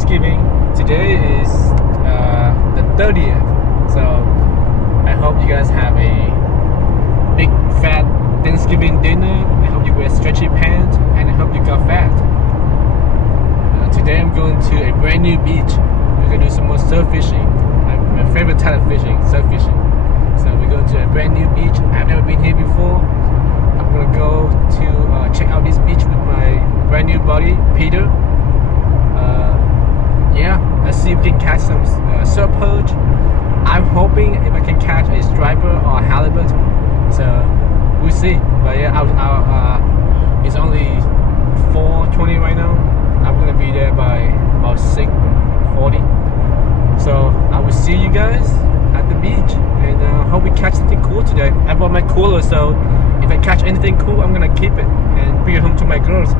Thanksgiving. Today is the 30th, so I hope you guys have a big fat Thanksgiving dinner. I hope you wear stretchy pants, and I hope you got fat. Today I'm going to a brand new beach. We're gonna do some more surf fishing. My favorite type of fishing, surf fishing. So we're going to a brand new beach. I've never been here before. I'm gonna go to check out this beach with my brand new buddy Peter. Yeah, let's see if we can catch some surf perch. I'm hoping if I can catch a striper or a halibut. So we'll see. But yeah, it's only 4:20 right now. I'm gonna be there by about 6:40. So I will see you guys at the beach, and hope we catch something cool today. I brought my cooler, so if I catch anything cool, I'm gonna keep it and bring it home to my girls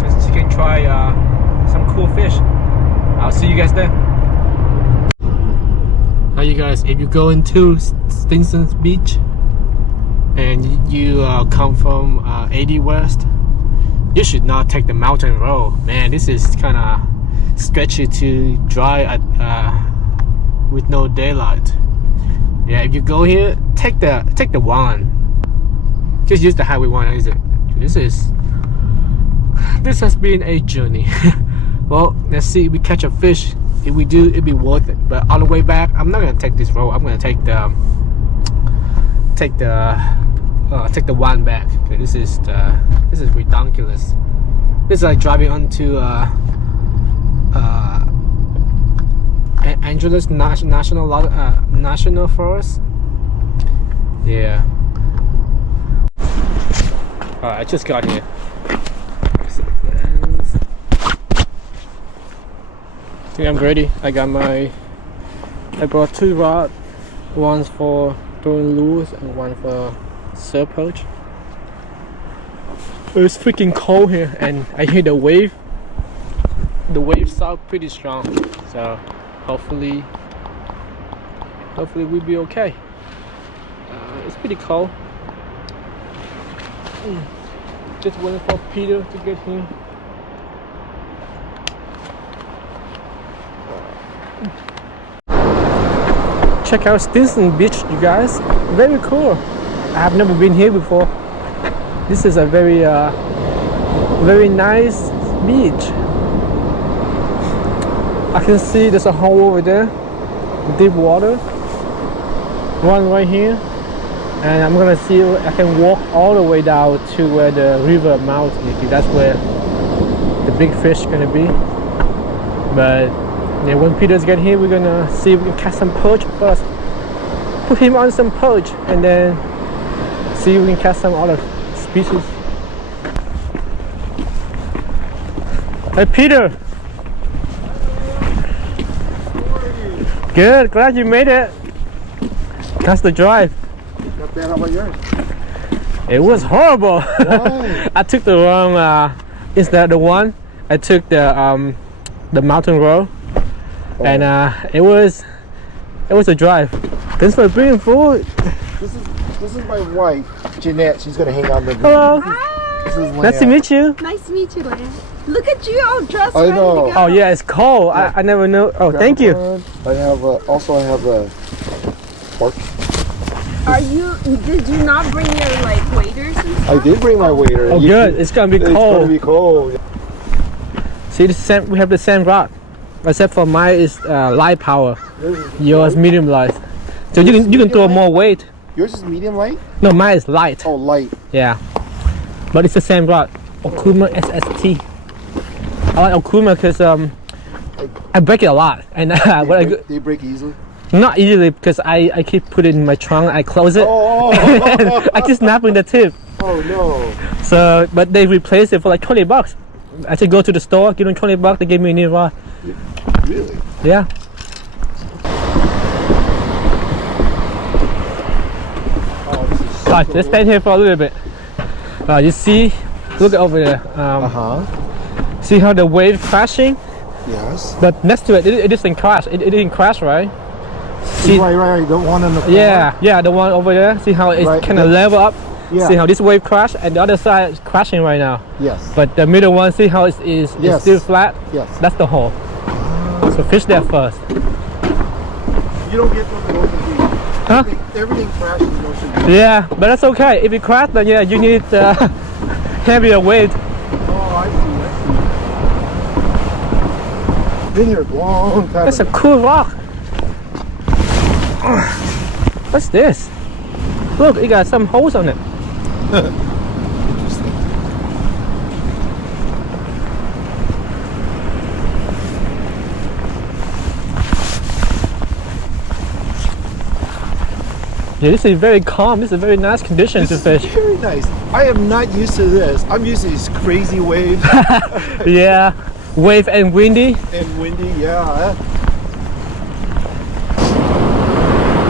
so she can try some cool fish. I'll see you guys there. Hi you guys, if you go into Stinson's beach and you come from 80 West, you should not take the mountain road. Man, this is kind of sketchy to drive with no daylight. Yeah, if you go here, take the one. Just use the highway one, is it? This has been a journey. Well, let's see if we catch a fish. If we do, it'll be worth it. But on the way back, I'm not gonna take this road. I'm gonna take the one back. Okay, this is ridiculous. This is like driving onto Angeles National Forest. Yeah. Alright, I just got here. I think I'm ready. I brought two rods, one for throwing lures and one for surf perch. It's freaking cold here, and I hear the wave. The waves sound pretty strong, so hopefully we'll be okay. It's pretty cold. Just waiting for Peter to get here. Check out Stinson Beach, you guys. Very cool. I have never been here before. This is a very nice beach. I can see there's a hole over there, deep water. One right here, and I'm gonna see if I can walk all the way down to where the river mouth is. That's where the big fish is gonna be. But yeah, when Peter's get here, we're gonna see if we can catch some perch first. Put him on some perch, and then see if we can catch some other species. Hey Peter! Good, glad you made it. That's the drive. Not bad, how about yours? It was horrible. Why? I took the wrong, instead of the one, I took the mountain road. Oh. And it was a drive. Thanks for bringing food. This is my wife, Jeanette. She's gonna hang on the. Hello. Hi. This is Nice to meet you. Nice to meet you, Leia. Look at you all dressed. I know. Ready to go. Oh yeah, it's cold. Yeah. I never know. Oh, thank you. I have a pork. Did you not bring your like waders and stuff? I did bring my waiter. Oh good. It's gonna be cold. It's gonna be cold. See the same. We have the same rod, except for mine is light power. Yours medium light. So you can throw more weight. Yours is medium light? No, mine is light. Oh, light. Yeah, but it's the same rod. Okuma SST. I like Okuma because I break it a lot, and they break easily. Not easily because I keep putting it in my trunk. I close it. Oh. I keep snapping the tip. Oh no. So, but they replace it for like $20. I should go to the store, give them $20. They give me a new rod. Really? Yeah. Alright, let's stand here for a little bit. You see, look over there. See how the wave crashing? Yes. But next to it, it doesn't crash. It didn't crash, right? See, right. The one on the corner? Yeah, the one over there. See how it's kind of level up? Yeah. See how this wave crashed and the other side is crashing right now. Yes. But the middle one, see how it's still flat? Yes. That's the hole. So fish there first. You don't get them in ocean deep. Huh? Everything crashes in ocean deep. Yeah, but that's okay. If it crash, then yeah, you need heavier weight. Oh, I see. Been here a long time. That's a cool rock. What's this? Look, it got some holes on it. Interesting. Yeah, this is very calm. This is a very nice condition to fish. Very nice. I am not used to this. I'm used to these crazy waves Yeah, wave and windy. and windy. Yeah.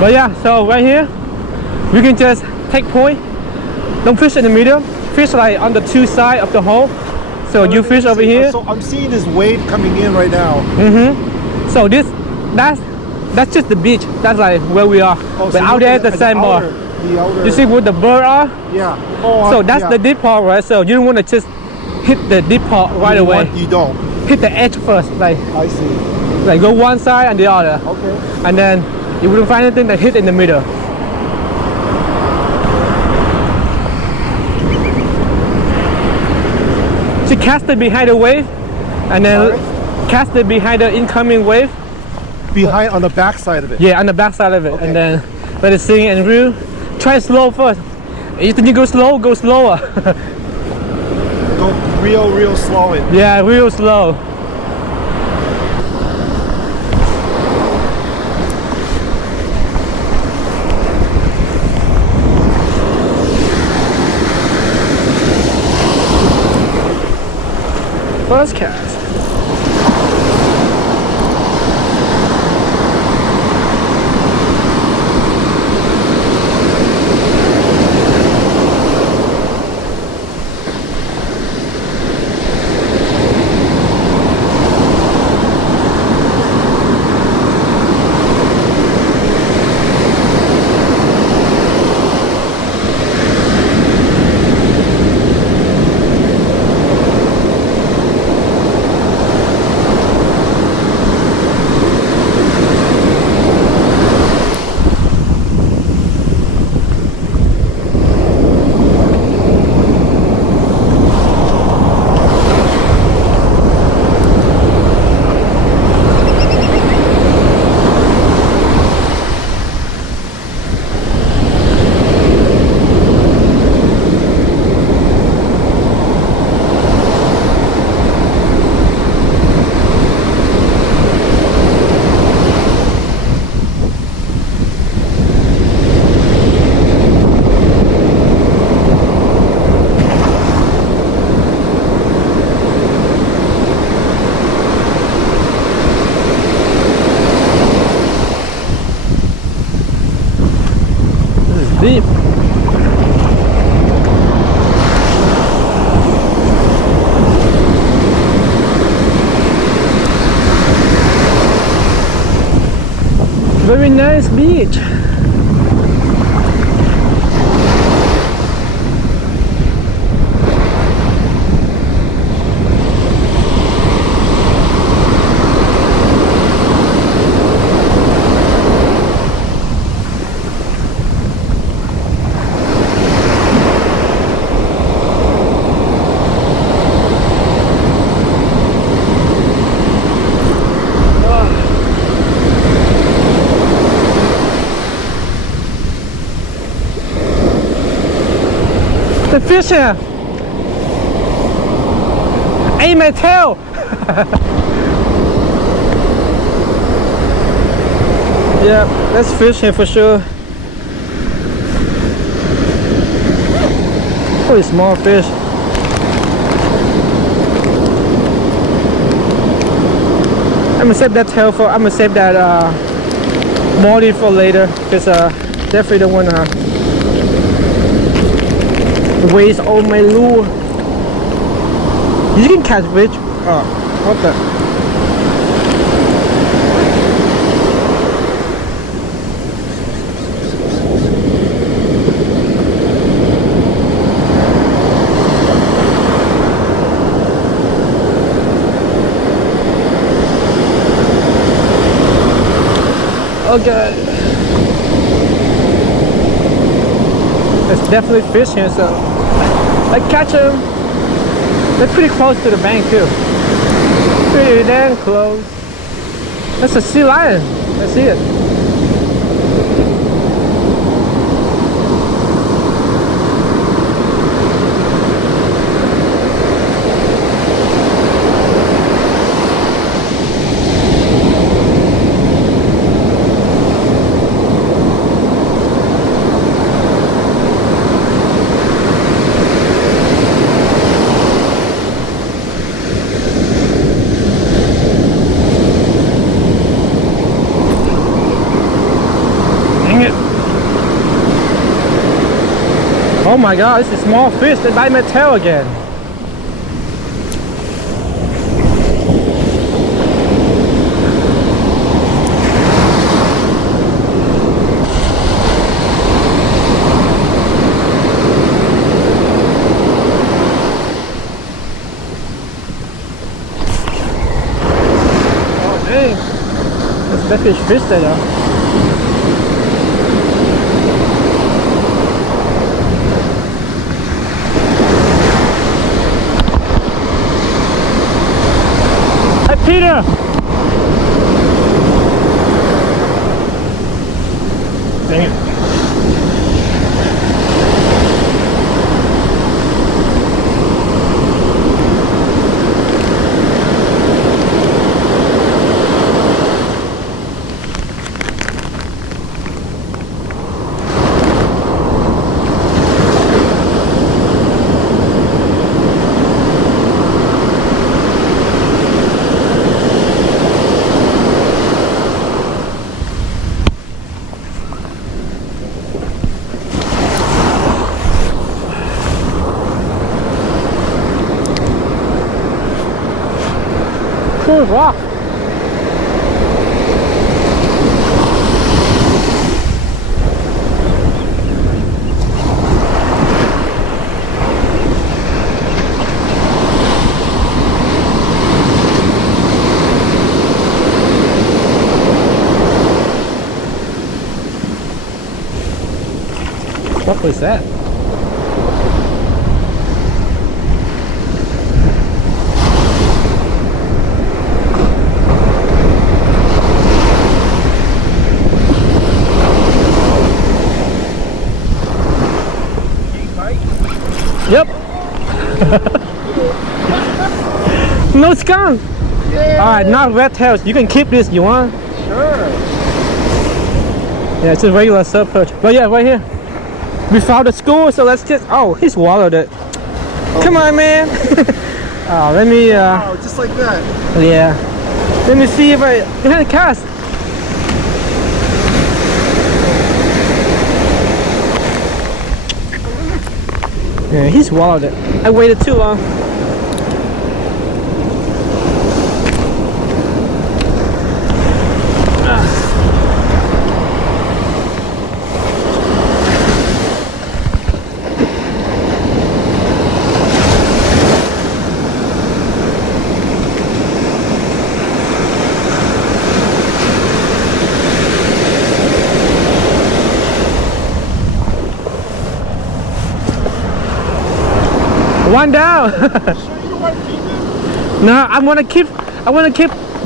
But yeah, so right here, we can just take point. Don't fish in the middle. Fish like on the two sides of the hole. So you fish over here. So I'm seeing this wave coming in right now. So that's just the beach. That's like where we are. Oh, but out there, the sandbar. The outer. You see where the bird are? Yeah. Oh, So that's yeah. the deep part, right? So you don't want to just hit the deep part right away. You don't. Hit the edge first, I see. like go one side and the other, Okay. and then you wouldn't find anything that hit in the middle. So cast it behind the wave, and then Alright. cast it behind the incoming wave. Behind on the back side of it. Yeah, on the back side of it, Okay. and then let it sink and reel. Try slow first. If you go slow, go slower. Go real slow in. Yeah, real slow. First cast. Deep. Very nice beach. The fish here. Aim at tail. Yeah, that's fish here for sure. Pretty small fish. I'm gonna save that tail for. I'm gonna save that molly for later because definitely don't wanna waste all my lure. You can catch fish. Oh, what the? Okay. There's definitely fish here, so I catch them. They're pretty close to the bank too. Pretty damn close. That's a sea lion. I see it. Oh my god, it's a small fish that bite my tail again. Oh dang, that's definitely fish there though. Peter! Dang it. Cool rock. What was that? Yep. No skunk. Yeah. All right, not red tails. You can keep this. You want? Sure. Yeah, it's a regular surf perch. But yeah, right here. We found the school, so let's just. Oh, he swallowed it. Oh. Come on, man. Oh, let me. Wow, just like that. Yeah. Let me see if I can cast. Yeah, he swallowed it. I waited too long. One down. No, I want to keep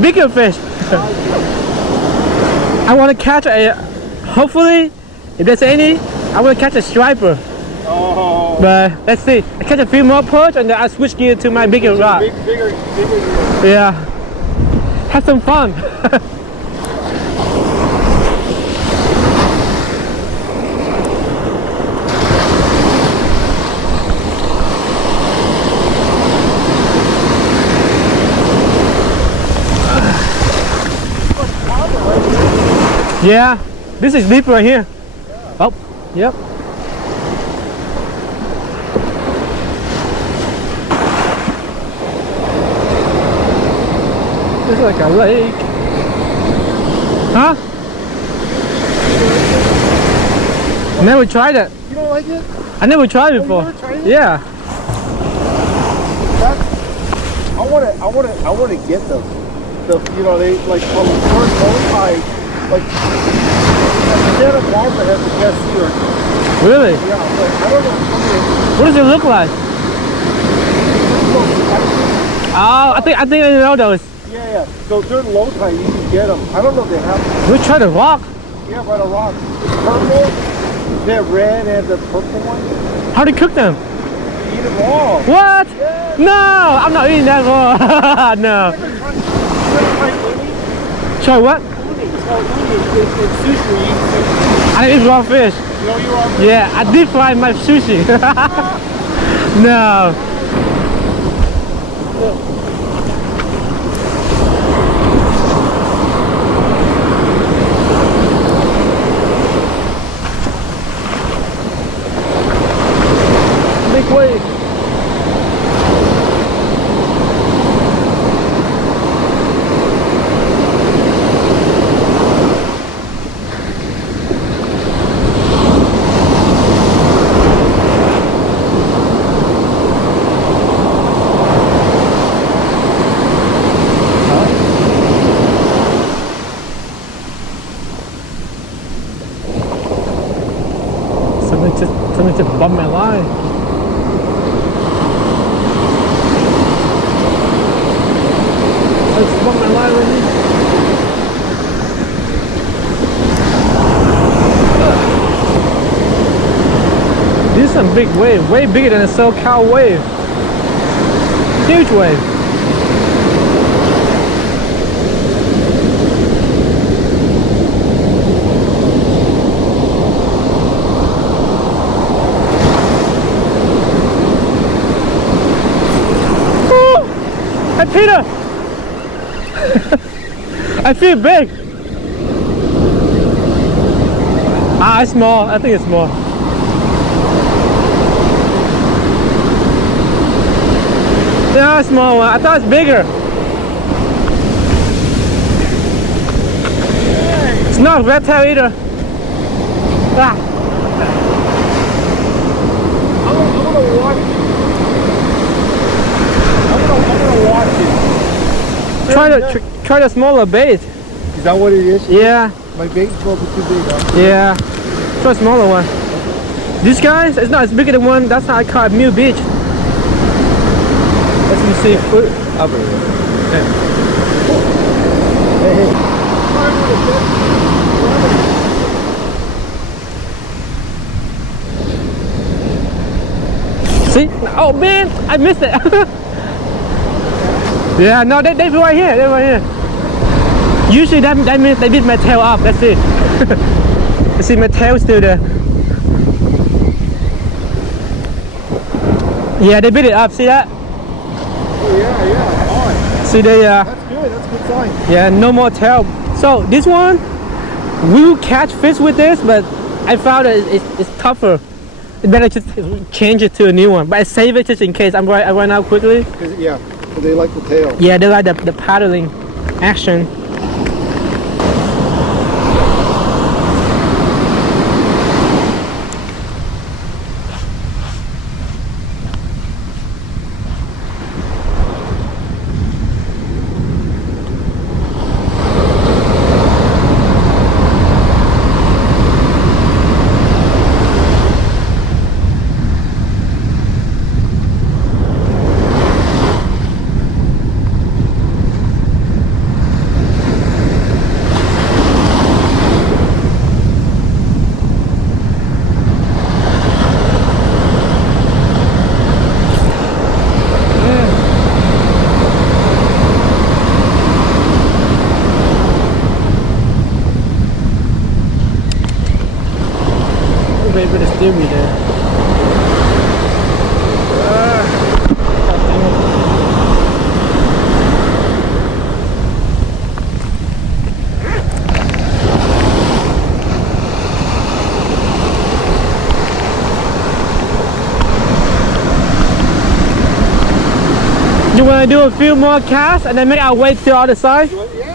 bigger fish. I want to catch a. Hopefully, if there's any, I want to catch a striper. Oh. But let's see. I catch a few more perch and then I switch gear to my bigger rod. Bigger. Yeah. Have some fun. Yeah, this is deep right here. Yeah. Oh, yep. It's like a lake. Huh? Never tried it. You don't like it? I never tried it before. You never tried it? Yeah. I want to get them. You know, they like from the first boat high. Like, instead of bopper has a cashier. Really? Yeah, but I don't know. What does it look like? Oh, I think I know those. Yeah. So during low tide, you can get them. I don't know if they have. We try to rock. Yeah, by the rock. It's purple. They're red and the purple one. How do you cook them? You eat them all. What? Yeah. No, I'm not eating that raw. No. Try what? It's sushi. I eat raw fish. You know you are. Yeah, I deep fry my sushi. No. Big wave. Something just bumped my line. Let's bump my line right here. This is some big wave, way bigger than a NorCal wave. Huge wave. Hey Peter! I feel big! Ah, it's small. I think it's small. Yeah, it's small one. I thought it's bigger. It's not red tail either. Ah. I'm gonna watch it. I'm gonna watch it. Try the smaller bait. Is that what it is? Yeah. My bait's probably too big, huh? Yeah. Try a smaller one. This guy, it's not as big as the one. That's how I caught Mill Beach. Let me see. Up. See? Oh man, I missed it. Yeah, no, they're right here. They're right here. Usually that means they beat my tail up. That's it. You see, my tail's still there. Yeah, they beat it up. See that? Oh yeah. See they That's good. That's a good sign. yeah, no more tail. So this one, we will catch fish with this, but I found that it's tougher. It's better just change it to a new one. But I save it just in case I run out quickly. Yeah, they like the tail. Yeah, they like the paddling action. Able to steer me there. You want to do a few more casts and then make our way to the other side? Yeah.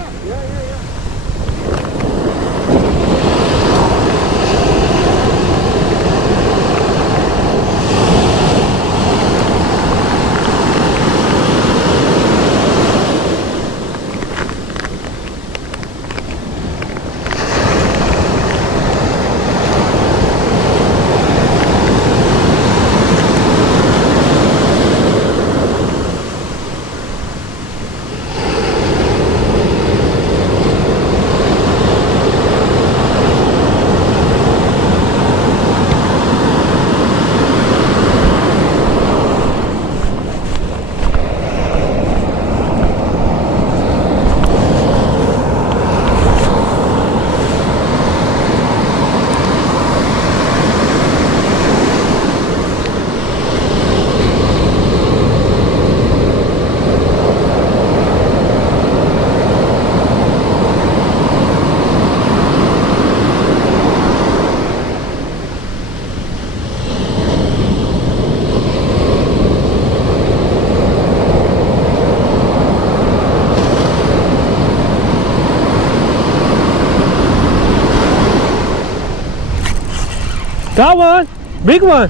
That one, big one.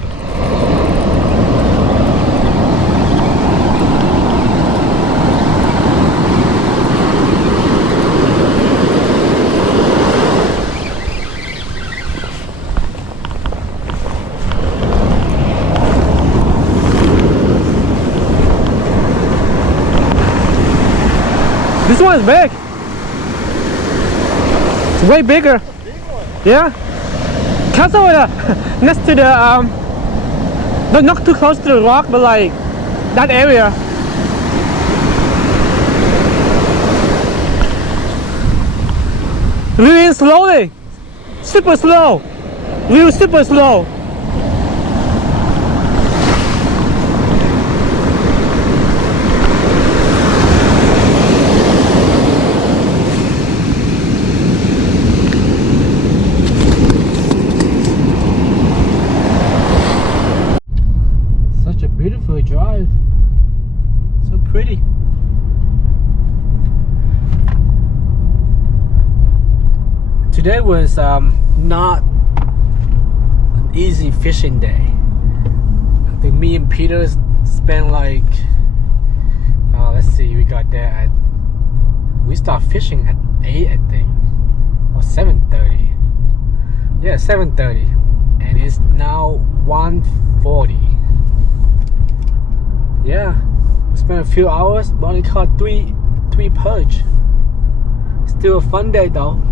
This one is big. It's way bigger. Yeah. Cast over there, next to the not too close to the rock, but like that area. Really slowly, super slow, really super slow. Beautiful drive, so pretty. Today was not an easy fishing day. I think me and Peter spent like let's see, we start fishing at 8, I think, or 7:30. Yeah, 7:30, and it's now 1:40. Yeah, we spent a few hours, but only caught three perch. Still a fun day though.